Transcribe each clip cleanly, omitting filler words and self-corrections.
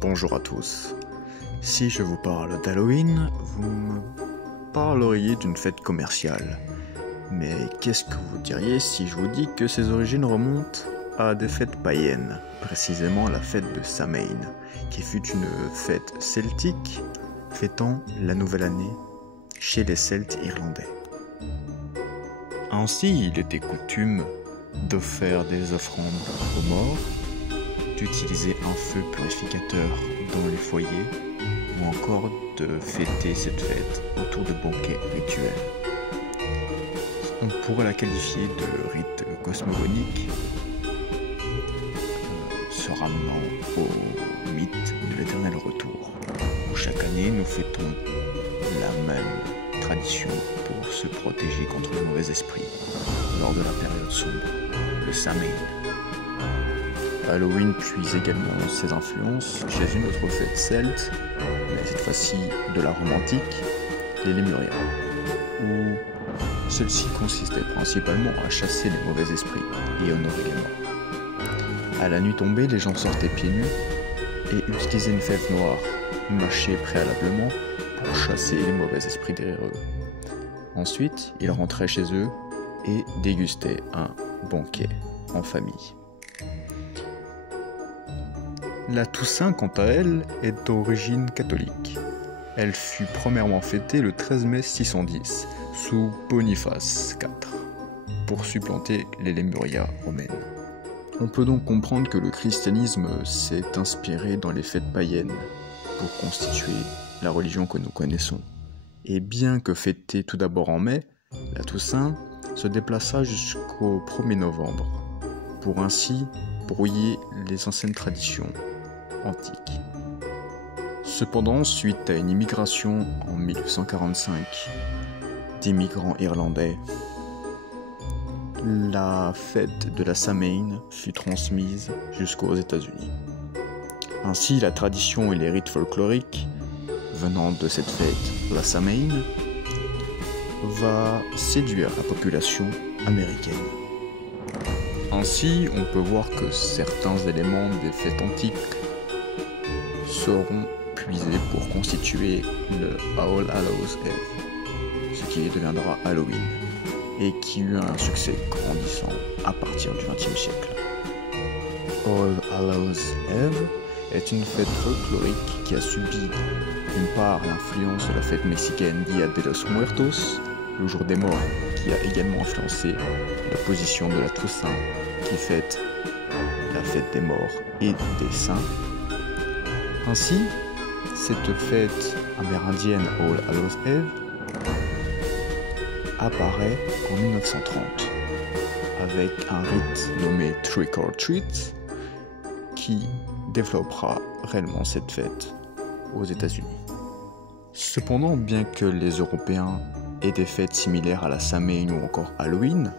Bonjour à tous. Si je vous parle d'Halloween, vous me parleriez d'une fête commerciale. Mais qu'est-ce que vous diriez si je vous dis que ses origines remontent à des fêtes païennes, précisément la fête de Samhain, qui fut une fête celtique fêtant la nouvelle année chez les Celtes irlandais. Ainsi, il était coutume de faire des offrandes aux morts, d'utiliser un feu purificateur dans les foyers, ou encore de fêter cette fête autour de banquets rituels. On pourrait la qualifier de rite cosmogonique, se ramenant au mythe de l'éternel retour, où chaque année nous fêtons la même tradition pour se protéger contre le mauvais esprit lors de la période sombre, le Samhain. Halloween puise également ses influences chez une autre fête celte, mais cette fois-ci de la Rome antique, les Lémuriens, où celle-ci consistait principalement à chasser les mauvais esprits et honorer les morts. À la nuit tombée, les gens sortaient pieds nus et utilisaient une fève noire mâchée préalablement pour chasser les mauvais esprits derrière eux. Ensuite, ils rentraient chez eux et dégustaient un banquet en famille. La Toussaint, quant à elle, est d'origine catholique. Elle fut premièrement fêtée le 13 mai 610, sous Boniface IV, pour supplanter les Lémurias romaines. On peut donc comprendre que le christianisme s'est inspiré dans les fêtes païennes pour constituer la religion que nous connaissons. Et bien que fêtée tout d'abord en mai, la Toussaint se déplaça jusqu'au 1er novembre, pour ainsi brouiller les anciennes traditions antiques. Cependant, suite à une immigration en 1845 d'immigrants irlandais, la fête de la Samhain fut transmise jusqu'aux États-Unis. Ainsi, la tradition et les rites folkloriques venant de cette fête, la Samhain, va séduire la population américaine. Ainsi, on peut voir que certains éléments des fêtes antiques seront puisés pour constituer le All Hallows Eve, ce qui deviendra Halloween, et qui eut un succès grandissant à partir du XXe siècle. All Hallows Eve est une fête folklorique qui a subi d'une part l'influence de la fête mexicaine Dia de los Muertos, le jour des morts, qui a également influencé la position de la Toussaint, qui fête la fête des morts et des saints. Ainsi, cette fête amérindienne All Hallows Eve apparaît en 1930 avec un rite nommé Trick or Treat qui développera réellement cette fête aux États-Unis. Cependant, bien que les Européens aient des fêtes similaires à la Samhain ou encore Halloween,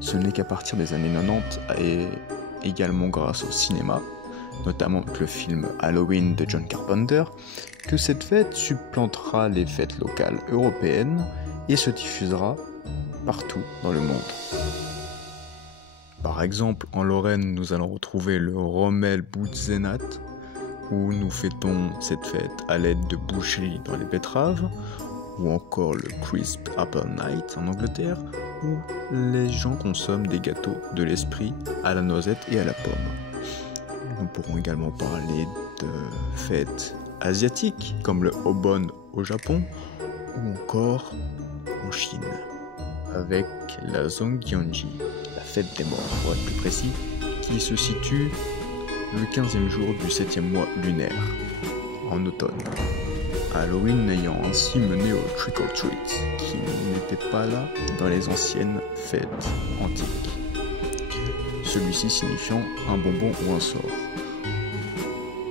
ce n'est qu'à partir des années 90 et également grâce au cinéma, notamment avec le film Halloween de John Carpenter, que cette fête supplantera les fêtes locales européennes et se diffusera partout dans le monde. Par exemple, en Lorraine, nous allons retrouver le Rommel Boutzenat, où nous fêtons cette fête à l'aide de boucheries dans les betteraves, ou encore le Crisp Apple Night en Angleterre, où les gens consomment des gâteaux de l'esprit à la noisette et à la pomme. Nous pourrons également parler de fêtes asiatiques, comme le Obon au Japon, ou encore en Chine, avec la Zonggyeonji, la fête des morts pour être plus précis, qui se situe le 15e jour du 7e mois lunaire, en automne. Halloween ayant ainsi mené au Trick or Treat, qui n'était pas là dans les anciennes fêtes antiques. Celui-ci signifiant un bonbon ou un sort.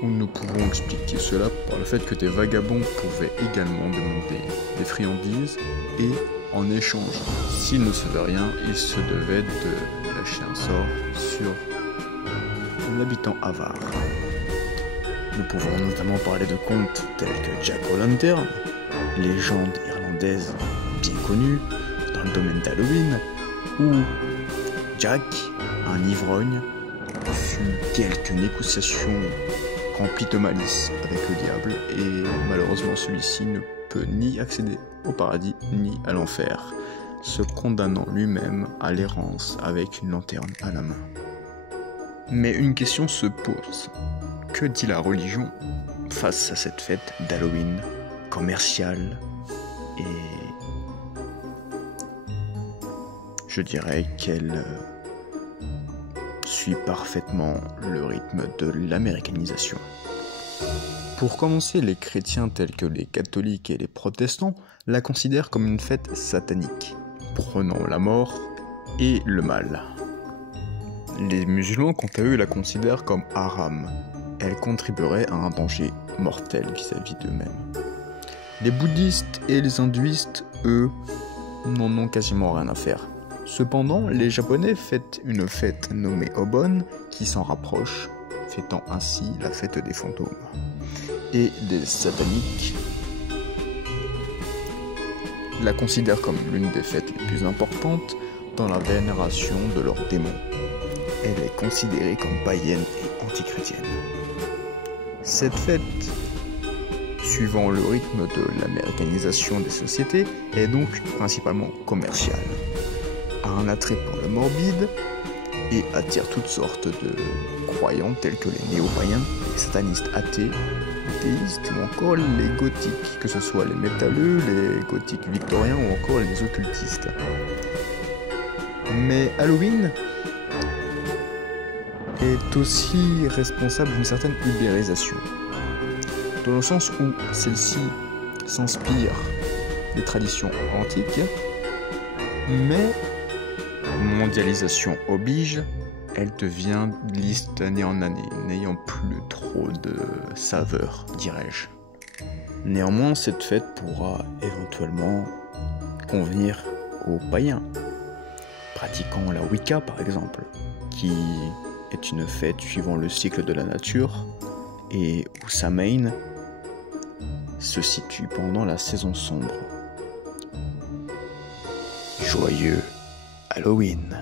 Nous pouvons expliquer cela par le fait que des vagabonds pouvaient également demander des friandises et en échange, s'ils ne savaient rien, ils se devaient de lâcher un sort sur l'habitant avare. Nous pouvons notamment parler de contes tels que Jack O'Lantern, légende irlandaise bien connue dans le domaine d'Halloween, où Jack, un ivrogne, fut quelques négociations rempli de malice avec le diable, et malheureusement celui-ci ne peut ni accéder au paradis ni à l'enfer, se condamnant lui-même à l'errance avec une lanterne à la main. Mais une question se pose. Que dit la religion face à cette fête d'Halloween commerciale et je dirais qu'elle suit parfaitement le rythme de l'américanisation. Pour commencer, les chrétiens tels que les catholiques et les protestants la considèrent comme une fête satanique, prônant la mort et le mal. Les musulmans, quant à eux, la considèrent comme haram. Elle contribuerait à un danger mortel vis-à-vis d'eux-mêmes. Les bouddhistes et les hindouistes, eux, n'en ont quasiment rien à faire. Cependant, les japonais fêtent une fête nommée Obon qui s'en rapproche, fêtant ainsi la fête des fantômes. Et les sataniques la considèrent comme l'une des fêtes les plus importantes dans la vénération de leurs démons. Elle est considérée comme païenne et antichrétienne. Cette fête, suivant le rythme de l'américanisation des sociétés, est donc principalement commerciale, a un attrait pour le morbide et attire toutes sortes de croyants tels que les néo-païens, les satanistes athées, les théistes ou encore les gothiques, que ce soit les métalleux, les gothiques victoriens ou encore les occultistes. Mais Halloween est aussi responsable d'une certaine ubérisation, dans le sens où celle-ci s'inspire des traditions antiques, mais mondialisation oblige, elle devient lisse d'année en année, n'ayant plus trop de saveur, dirais-je. Néanmoins, cette fête pourra éventuellement convenir aux païens, pratiquant la Wicca par exemple, qui est une fête suivant le cycle de la nature et où Samhain se situe pendant la saison sombre. Joyeux Halloween!